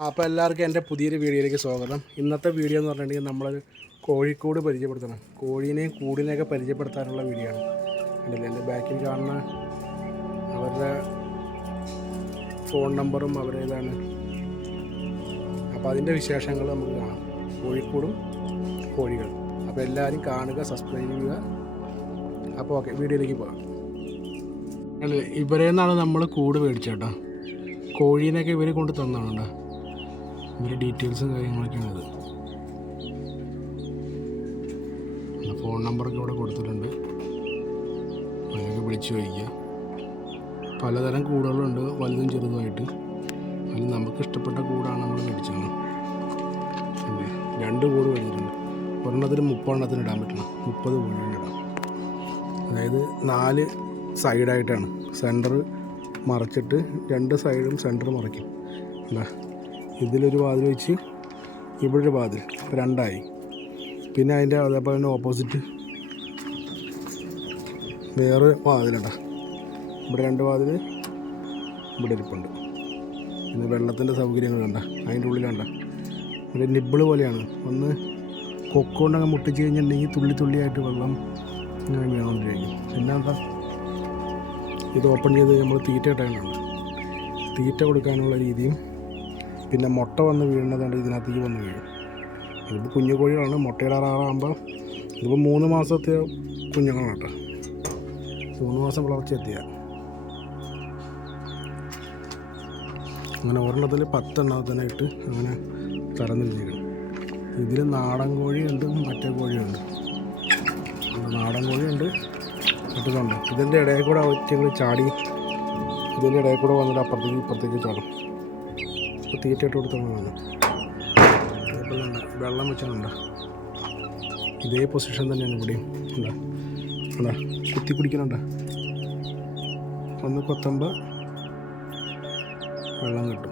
അപ്പോൾ എല്ലാവർക്കും എന്റെ പുതിയൊരു വീഡിയോയിലേക്ക് സ്വാഗതം. ഇന്നത്തെ വീഡിയോ എന്ന് പറഞ്ഞിട്ടുണ്ടെങ്കിൽ നമ്മളൊരു കോഴിക്കോട് പരിചയപ്പെടുത്തണം. കോഴീനെയും കൂടിനെയൊക്കെ പരിചയപ്പെടുത്താനുള്ള വീഡിയോ ആണ്. കണ്ടില്ലേ? എന്റെ ബാക്കിൽ കാണുന്ന അവരുടെ ഫോൺ നമ്പറും അവരേതാണ് അപ്പോൾ അതിന്റെ വിശേഷങ്ങൾ നമുക്ക് കാണാം. കോഴിക്കോടും കോഴികൾ. അപ്പോൾ എല്ലാവരും കാണുക സബ്സ്ക്രൈബ് ചെയ്യുക. അപ്പോൾ ഓക്കെ വീഡിയോയിലേക്ക് പോകാം. ഇവരെ നമ്മൾ കൂട് മേടിച്ചേട്ടോ കോഴീനൊക്കെ ഇവർ കൊണ്ട് തന്നതാണ്? കേട്ടോ ഇതിന്റെ ഡീറ്റെയിൽസും കാര്യങ്ങളൊക്കെയാണ് ഇത്. പിന്നെ ഫോൺ നമ്പറൊക്കെ ഇവിടെ കൊടുത്തിട്ടുണ്ട്. അതിനൊക്കെ വിളിച്ച് ചോദിക്കുക പലതരം കൂടുകളുണ്ട് വലുതും ചെറുതുമായിട്ട്. അതിൽ നമുക്ക് ഇഷ്ടപ്പെട്ട കൂടാണ് നമ്മൾ മേടിച്ചത്. അല്ലേ? രണ്ട് കൂട് കഴിഞ്ഞിട്ടുണ്ട് ഒരെണ്ണത്തിന് മുപ്പെണ്ണത്തിന് ഇടാൻ പറ്റണം. മുപ്പത് കോഴിയാണ് ഇടാം. അതായത് നാല് സൈഡായിട്ടാണ് സെന്റർ മറച്ചിട്ട് രണ്ട് സൈഡും സെന്റർ മറയ്ക്കും. അല്ലേ? ഇതിലൊരു വാതിൽ വെച്ച് ഇവിടെ ഒരു വാതിൽ രണ്ടായി. പിന്നെ അതിന്റെ അതേപോലെ തന്നെ ഓപ്പോസിറ്റ് വേറെ വാതിലുണ്ട ഇവിടെ രണ്ട് വാതിൽ ഇവിടെ ഇരിപ്പുണ്ട്. പിന്നെ വെള്ളത്തിന്റെ സൗകര്യങ്ങൾ കണ്ട. അതിന്റെ ഉള്ളിലുണ്ട് ഒരു നിബിൾ പോലെയാണ്. ഒന്ന് കൊക്കോണ്ടങ്ങ് മുട്ടിച്ച് കഴിഞ്ഞിട്ടുണ്ടെങ്കിൽ തുള്ളി തുള്ളിയായിട്ട് വെള്ളം ഇങ്ങനെ വീണുകൊണ്ടിരിക്കും. പിന്നെ എന്താ ഇത് ഓപ്പൺ ചെയ്ത് നമ്മൾ തീറ്റ ഇട്ടാനുണ്ട് തീറ്റ കൊടുക്കാനുള്ള രീതിയും പിന്നെ മുട്ട വന്ന് വീഴുന്നതുകൊണ്ട് ഇതിനകത്തേക്ക് വന്ന് വീഴും. ഇതിപ്പോൾ കുഞ്ഞു കോഴികളാണ്. മുട്ടയിടാറാകുമ്പോൾ ഇതിപ്പോൾ മൂന്ന് മാസത്തെ കുഞ്ഞുങ്ങളാണ് കേട്ടോ. മൂന്ന് മാസം വളർച്ച എത്തിയ. അങ്ങനെ ഒരെണ്ണത്തിൽ പത്തെണ്ണത്തിനായിട്ട് അങ്ങനെ തരന്നു ചെയ്യണം ഇതിൽ നാടൻ കോഴിയുണ്ട് മറ്റേ കോഴിയുണ്ട്. നാടൻ കോഴിയുണ്ട് മറ്റേതുണ്ട് ഇതിന്റെ ഇടയിൽ കൂടെ ഒറ്റങ്ങൾ ചാടി ഇതിന്റെ ഇടയിൽ കൂടെ വന്നിട്ട് അപ്പുറത്തേക്ക് ഇപ്പുറത്തേക്ക് ചാടും. ഇപ്പോൾ തീറ്റ ഇട്ട് കൊടുത്തോളാണ് വെള്ളം വെച്ചിട്ടുണ്ട്. ഇതേ പൊസിഷൻ തന്നെയാണ് ഇവിടെയും. ഉണ്ടാ ഉണ്ടാ കുത്തി കുടിക്കുന്നുണ്ട് ഒന്ന് കൊത്തുമ്പോൾ വെള്ളം കിട്ടും.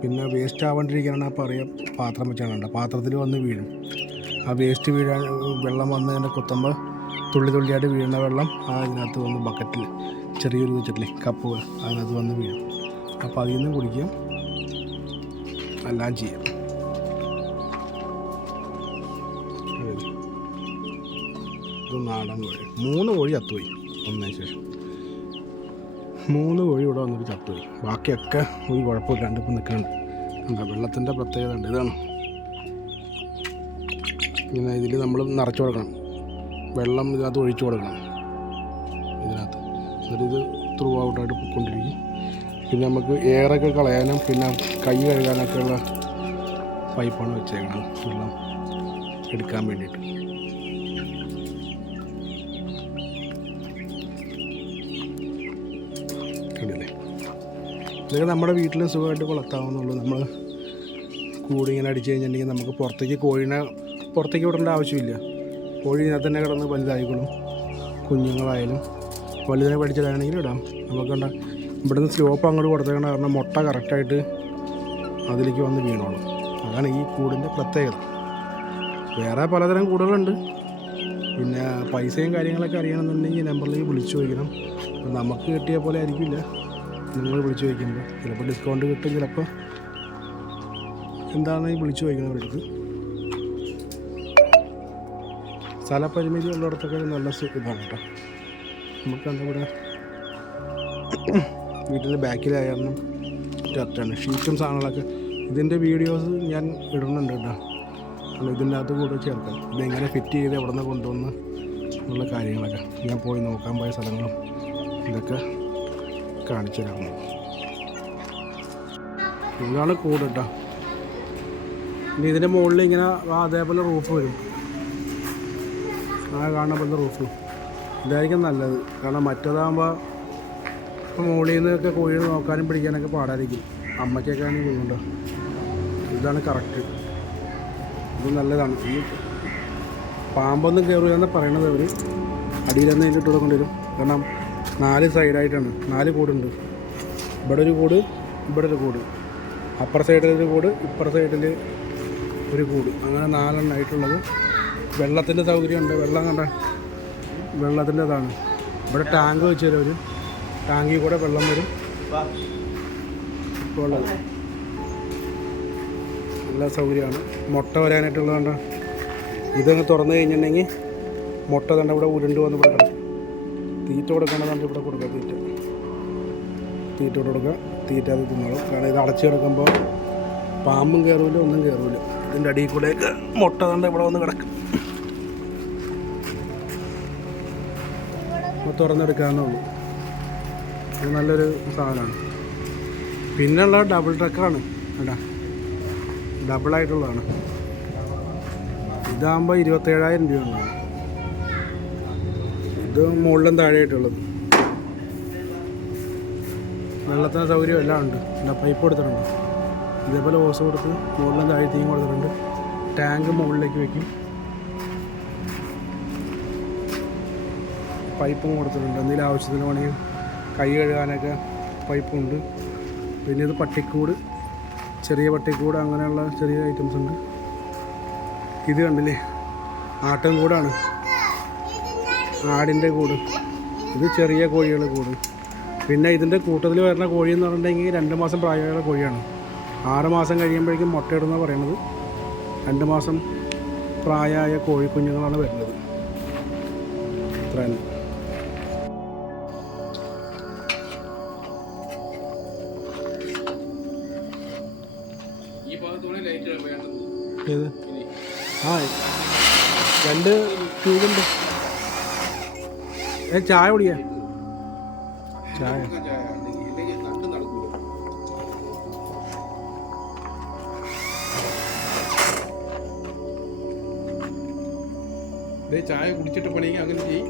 പിന്നെ വേസ്റ്റ് ആവാണ്ടിരിക്കാനാണ് പറയുക പാത്രം വെച്ചാണ് പാത്രത്തിൽ വന്ന് വീഴും. ആ വേസ്റ്റ് വീഴാൻ വെള്ളം വന്ന് തന്നെ കൊത്തുമ്പോൾ തുള്ളി തുള്ളിയായിട്ട് വീഴുന്ന വെള്ളം ആ ഇതിനകത്ത് വന്ന് ബക്കറ്റിൽ ചെറിയൊരു വെച്ചിട്ടില്ലേ കപ്പ് അതിനകത്ത് വന്ന് വീഴും. അപ്പോൾ അതിൽ നിന്ന് കുടിക്കാം. എല്ലാം ചെയ്യാം. ഇത് നാടൻ കോഴി. മൂന്ന് കോഴി ചത്തുപോയി ഒന്നതിന് ശേഷം. മൂന്ന് കോഴി ഇവിടെ വന്നിട്ട് ചത്തുപോയി. ബാക്കിയൊക്കെ ഒരു കുഴപ്പമില്ലാണ്ട് ഇപ്പം നിൽക്കുന്നുണ്ട്. എന്താ വെള്ളത്തിന്റെ പ്രത്യേകത ഉണ്ട്. ഇതാണ്. ഇങ്ങനെ ഇതിൽ നമ്മൾ നിറച്ചു കൊടുക്കണം. വെള്ളം ഇതിനകത്ത് ഒഴിച്ചു കൊടുക്കണം. ഇതിനകത്ത്. എന്നിട്ട് ഇത് ത്രൂ ഔട്ടായിട്ട് പൊയ്ക്കൊണ്ടിരിക്കും പിന്നെ നമുക്ക് എയറൊക്കെ കളയാനും പിന്നെ കൈ കഴുകാനൊക്കെ ഉള്ള പൈപ്പാണ് വെച്ചേക്കണം വെള്ളം എടുക്കാൻ വേണ്ടിയിട്ട്. ഇതൊക്കെ നമ്മുടെ വീട്ടിൽ സുഖമായിട്ട് വളർത്താവുന്നുള്ളൂ നമ്മൾ കൂടി ഇങ്ങനെ അടിച്ചു കഴിഞ്ഞിട്ടുണ്ടെങ്കിൽ നമുക്ക് പുറത്തേക്ക് കോഴിനെ പുറത്തേക്ക് വിടേണ്ട ആവശ്യമില്ല. കോഴി ഇതിനകത്ത് തന്നെ കിടന്ന് വലുതായിക്കോളും. കുഞ്ഞുങ്ങളായാലും വലുതിനെ പഠിച്ചതാണെങ്കിൽ ഇടാം. നമുക്ക് കണ്ട ഇവിടുന്ന് സ്ലോപ്പ് അങ്ങോട്ട് കൊടുത്തേക്കണ കാരണം മുട്ട കറക്റ്റായിട്ട് അതിലേക്ക് വന്ന് വീണോളും. അതാണ് ഈ കൂടിന്റെ പ്രത്യേകത. വേറെ പലതരം കൂടുകളുണ്ട്. പിന്നെ പൈസയും കാര്യങ്ങളൊക്കെ അറിയണമെന്നുണ്ടെങ്കിൽ ഈ നമ്പറിലേക്ക് വിളിച്ചു ചോദിക്കണം. നമുക്ക് കിട്ടിയ പോലെ ആയിരിക്കില്ല. നിങ്ങൾ വിളിച്ചു ചോദിക്കുമ്പോൾ ചിലപ്പോൾ ഡിസ്കൗണ്ട് കിട്ടും ചിലപ്പോൾ എന്താണെന്ന് വിളിച്ചു ചോദിക്കണം അവരടുത്ത് സ്ഥലപരിമിതി ഉള്ളിടത്തൊക്കെ നല്ല ഇതാണ് കേട്ടോ. നമുക്ക് എന്താ ഇവിടെ വീട്ടിന്റെ ബാക്കിലായിരുന്നു. കറക്റ്റാണ് ഷീറ്റും സാധനങ്ങളൊക്കെ. ഇതിന്റെ വീഡിയോസ് ഞാൻ ഇടുന്നുണ്ട് കേട്ടോ. കാരണം ഇതിന്റെ അകത്ത് കൂടെ ചേർക്കാം. ഇതെങ്ങനെ ഫിറ്റ് ചെയ്ത് എവിടെ നിന്ന് കൊണ്ടുവന്ന് ഉള്ള കാര്യങ്ങളൊക്കെ. ഞാൻ പോയി നോക്കാൻ പോയ സ്ഥലങ്ങളും ഇതൊക്കെ കാണിച്ചു തരാം. ഇതാണ് കൂട് കേട്ടോ. ഇനി ഇതിന്റെ മുകളിൽ ഇങ്ങനെ അതേപോലെ റൂഫ് വരും. ആ കാണുന്ന പോലെ റൂഫ് ഇതായിരിക്കും നല്ലത്. കാരണം മറ്റേതാകുമ്പോൾ മുകളിൽ നിന്നൊക്കെ കോഴികൾ നോക്കാനും പിടിക്കാനൊക്കെ പാടായിരിക്കും. അമ്മയ്ക്കൊക്കെ ആണെങ്കിൽ കൊണ്ടുണ്ടോ ഇതാണ് കറക്റ്റ് ഇത് നല്ലതാണ്. ഈ പാമ്പൊന്നും കയറുക എന്ന് പറയണത് അവർ അടിയിൽ നിന്ന് അതിന്റെ ഇട്ട് കൊടുക്കേണ്ടി കാരണം നാല് സൈഡായിട്ടാണ് നാല് കൂടുണ്ട്. ഇവിടെ ഒരു കൂട് ഇവിടെ ഒരു കൂട്. അപ്പർ സൈഡിൽ ഒരു കൂട് ഇപ്പുറ സൈഡിൽ ഒരു കൂട്. അങ്ങനെ നാലെണ്ണമായിട്ടുള്ളത് വെള്ളത്തിന്റെ സൗകര്യമുണ്ട്. വെള്ളം കണ്ട വെള്ളത്തിന്റെതാണ്. ഇവിടെ ടാങ്ക് വെച്ച് തരും ടാങ്കിൽ കൂടെ വെള്ളം വരും. ഇപ്പോൾ ഉള്ളത് എല്ലാ സൗകര്യമാണ്. മുട്ട വരാനായിട്ടുള്ളതുകൊണ്ട് ഇതങ്ങ് തുറന്നു കഴിഞ്ഞിട്ടുണ്ടെങ്കിൽ മുട്ട തന്നെ ഇവിടെ ഉരുണ്ട് വന്ന് ഇവിടെ കിടക്കും. തീറ്റ കൊടുക്കേണ്ടതാണ് ഇവിടെ കൊടുക്കുക തീറ്റ. തീറ്റ കൊടുക്കുക തീറ്റ അത് തിന്നോളും. കാരണം ഇത് അടച്ചു കിടക്കുമ്പോൾ പാമ്പും കയറൂല ഒന്നും കയറൂല. ഇതിന്റെ അടിയിൽ കൂടെയൊക്കെ മുട്ട തന്നെ ഇവിടെ വന്ന് കിടക്കും. തുറന്നെടുക്കാന്നുള്ളൂ തുറന്നെടുക്കാവുന്നുള്ളൂ ഇത് നല്ലൊരു സാധനമാണ്. പിന്നുള്ള ഡബിൾ ട്രക്കാണ് കേട്ടാ ഡബിളായിട്ടുള്ളതാണ് ഇതാകുമ്പോൾ ഇരുപത്തേഴായിരം രൂപ ഉണ്ടാവും ഇത് മുകളിലും താഴെയായിട്ടുള്ളത്. വെള്ളത്തിന് സൗകര്യം എല്ലാം ഉണ്ട്. എന്താ പൈപ്പ് കൊടുത്തിട്ടുണ്ട്. ഇതേപോലെ ഓസ് കൊടുത്ത് മുകളിലും താഴത്തേക്കും കൊടുത്തിട്ടുണ്ട്. ടാങ്ക് മുകളിലേക്ക് വെക്കും. പൈപ്പും കൊടുത്തിട്ടുണ്ട്. എന്തെങ്കിലും ആവശ്യത്തിന് വേണമെങ്കിൽ കൈ കഴുകാനൊക്കെ പൈപ്പുണ്ട്. പിന്നെ ഇത് പട്ടിക്കൂട് ചെറിയ പട്ടിക്കൂട് അങ്ങനെയുള്ള ചെറിയ ഐറ്റംസ് ഉണ്ട്. ഇത് കണ്ടില്ലേ? ആട്ടം കൂടാണ്. ആടിന്റെ കൂട്. ഇത് ചെറിയ കോഴികളുടെ കൂട്. പിന്നെ ഇതിന്റെ കൂട്ടത്തിൽ വരുന്ന കോഴി എന്ന് പറഞ്ഞിട്ടുണ്ടെങ്കിൽ രണ്ട് മാസം പ്രായമുള്ള കോഴിയാണ്. ആറ് മാസം കഴിയുമ്പോഴേക്കും മുട്ടയിടുന്ന പറയുന്നത് രണ്ട് മാസം പ്രായമായ കോഴിക്കുഞ്ഞുങ്ങളാണ് വരുന്നത്. തന്നെ ഏത്? ആ രണ്ട് ട്യൂബുണ്ട് ഏ ചായ കുടിക്കാം. ചായ. ചായ കുടിച്ചിട്ട് പണിയെങ്കിൽ അങ്ങനെ ചെയ്യും.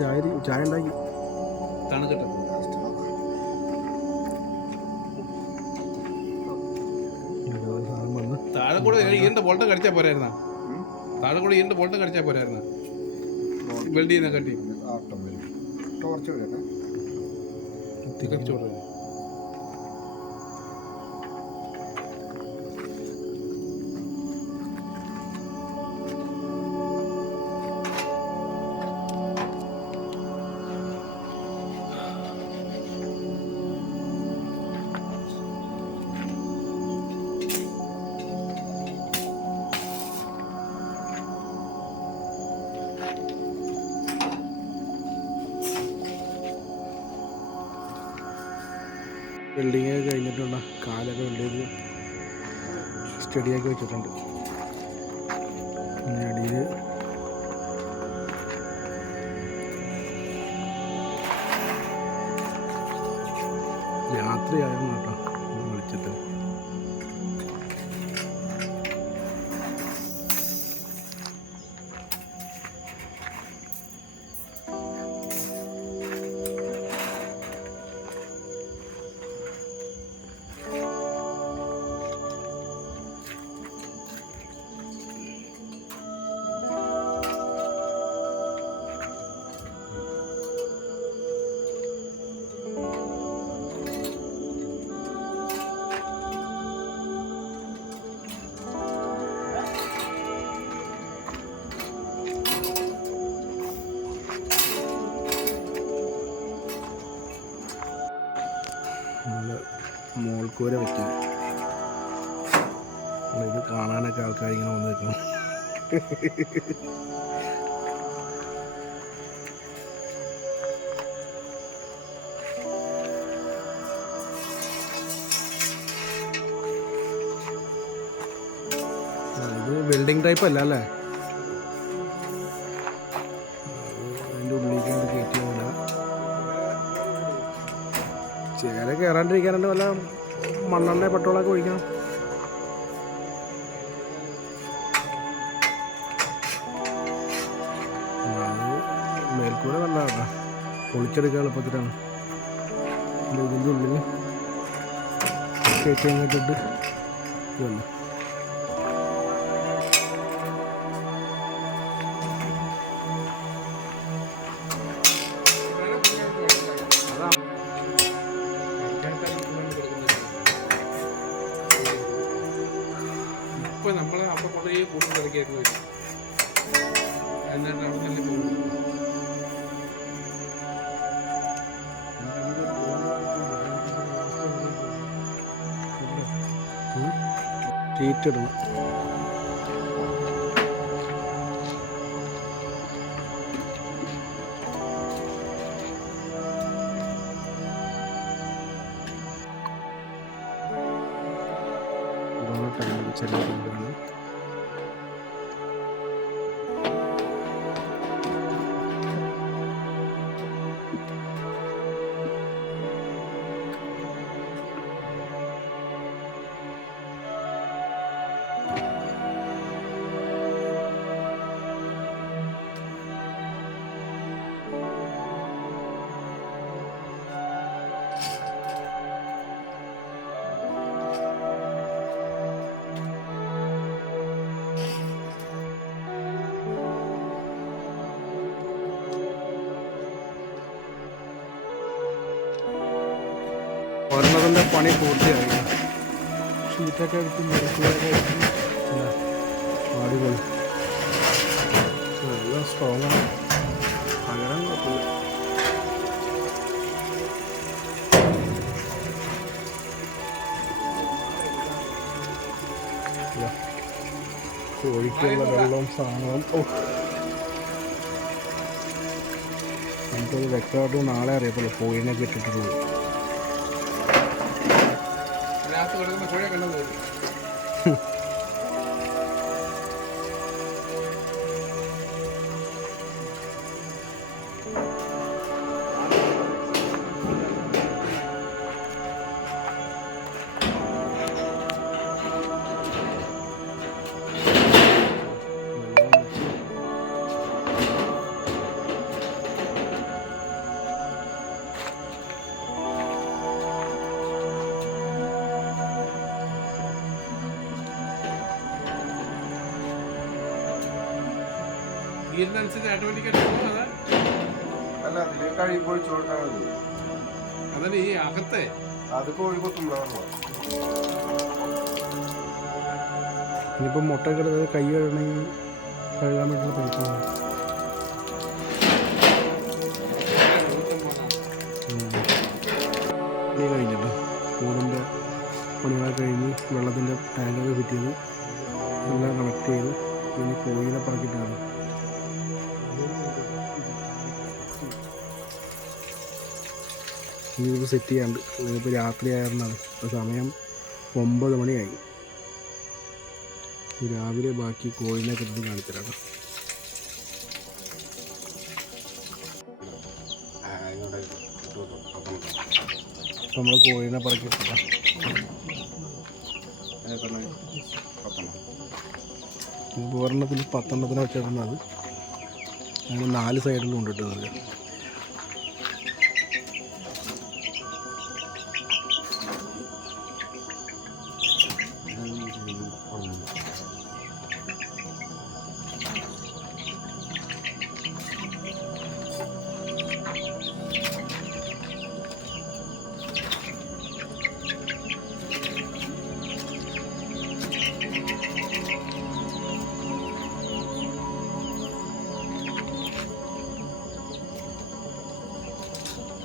ചായ ചായ ഉണ്ടാക്കി. തണുക്കട്ടെ. താഴെ കൂടെ ഈണ്ട ബോൾട്ടം കടിച്ചാൽ പോരായിരുന്ന? താഴെ കൂടെ ഈണ്ട ബോൾട്ടം കടിച്ചാൽ പോരായിരുന്ന? വെൽഡ് ചെയ്യുന്ന കട്ടി. ടോർച്ച് വരട്ടെ തികച്ചോളൂ വെൽഡിങ് ഒക്കെ കഴിഞ്ഞിട്ടുള്ള കാലൊക്കെ വെൽഡ് ചെയ്ത് സ്റ്റഡിയാക്കി വെച്ചിട്ടുണ്ട്. അടിയിൽ രാത്രിയായിരുന്നു കേട്ടോ മോൾക്കൂര പറ്റി. ഇത് കാണാനൊക്കെ ആൾക്കാർ ഇങ്ങനെ വന്ന് നിൽക്കണം ബിൽഡിംഗ് ടൈപ്പ് അല്ല അല്ലേ? അതിന്റെ ചേര കയറാണ്ടിരിക്കാനുണ്ട് വല്ല മണ്ണെണ്ണ പെട്രോളൊക്കെ ഒഴിക്കണം മേൽക്കൂര നല്ലതാ പൊളിച്ചെടുക്കാൻ എളുപ്പത്തിലാണ്. ഇത് ഇതിന്റെ ഉള്ളിൽ കയറ്റി ഇതല്ല ഇപ്പൊ നമ്മളെ അപ്പൊ കൊണ്ടുപോയി കൂടുതൽ ഇറക്കിയായിരുന്നു എന്നിട്ട് അവിടെ തന്നെ പോകും തീറ്റ Excelente. ഒരെണ്ണത്തിന്റെ പണി പൂർത്തിയായി. ഷീറ്റൊക്കെ എടുത്ത് നിരത്തിയൊക്കെ അടിപൊളി. നല്ല സ്ട്രോങ് ആണ്. അങ്ങനെ കുഴപ്പമില്ല കോഴിക്കുള്ള വെള്ളവും സാധനവും. ഓ. നമുക്കത് വ്യക്തമായിട്ട് നാളെ അറിയത്തുള്ളൂ. പോയിനൊക്കെ ഇട്ടിട്ടുള്ളത് que me voy a. പോകും. അല്ല അതിലേക്ക് കഴിയുമ്പോൾ ഒഴിച്ചു കൊടുത്താൽ മതി. അതല്ല ഈ അകത്തെ. അത് കോഴി കൊത്തുമ്പോഴാണല്ലോ ഇനിയിപ്പോൾ മുട്ട കിടന്നത് കൈ കഴുകണമെങ്കിൽ കഴുകാൻ വേണ്ടിയുള്ള പൈസ വേണം. ഉം. കൂടിന്റെ പണികളൊക്കെ കഴിഞ്ഞ് വെള്ളത്തിന്റെ ടാങ്കൊക്കെ കിട്ടിയത് എല്ലാം കണക്ട് ചെയ്ത് പിന്നെ കോഴിയിലെ പറക്കിയിട്ടാണ്. ഇനി ഇത് സെറ്റ് ചെയ്യാണ്ട് ഇതിപ്പോൾ രാത്രി ആയിരുന്നാണ്. ഇപ്പോൾ സമയം ഒമ്പത് മണിയായി. രാവിലെ ബാക്കി കോഴിനെ കിട്ടുന്ന കാണിച്ചിട്ടാണ് നമ്മൾ കോഴിനെ ഇപ്പോൾ ഒരെണ്ണത്തിൽ പത്തെണ്ണത്തിന് വെച്ചിരുന്നത് അങ്ങനെ നാല് സൈഡിലും കൊണ്ടിട്ടുള്ളത്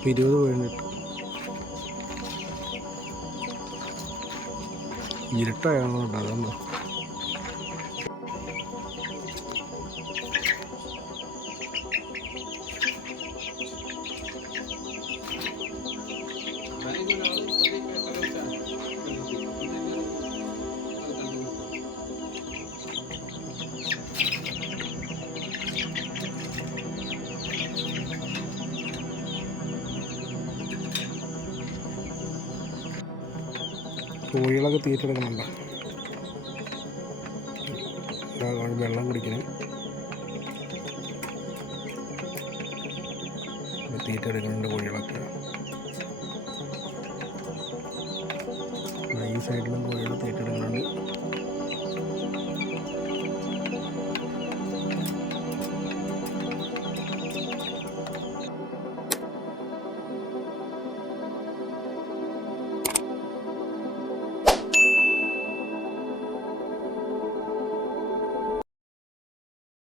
ഇപ്പം ഇരുപത് കോഴിനെ ഇട്ടു ഇരുട്ടായതുകൊണ്ട് കോഴികളൊക്കെ തീറ്റെടുക്കുന്നുണ്ട് വെള്ളം കുടിക്കണം തീറ്റ എടുക്കുന്നുണ്ട് കോഴികളൊക്കെ. ഈ സൈഡിലും കോഴികൾ തീറ്റ എടുക്കുന്നുണ്ട്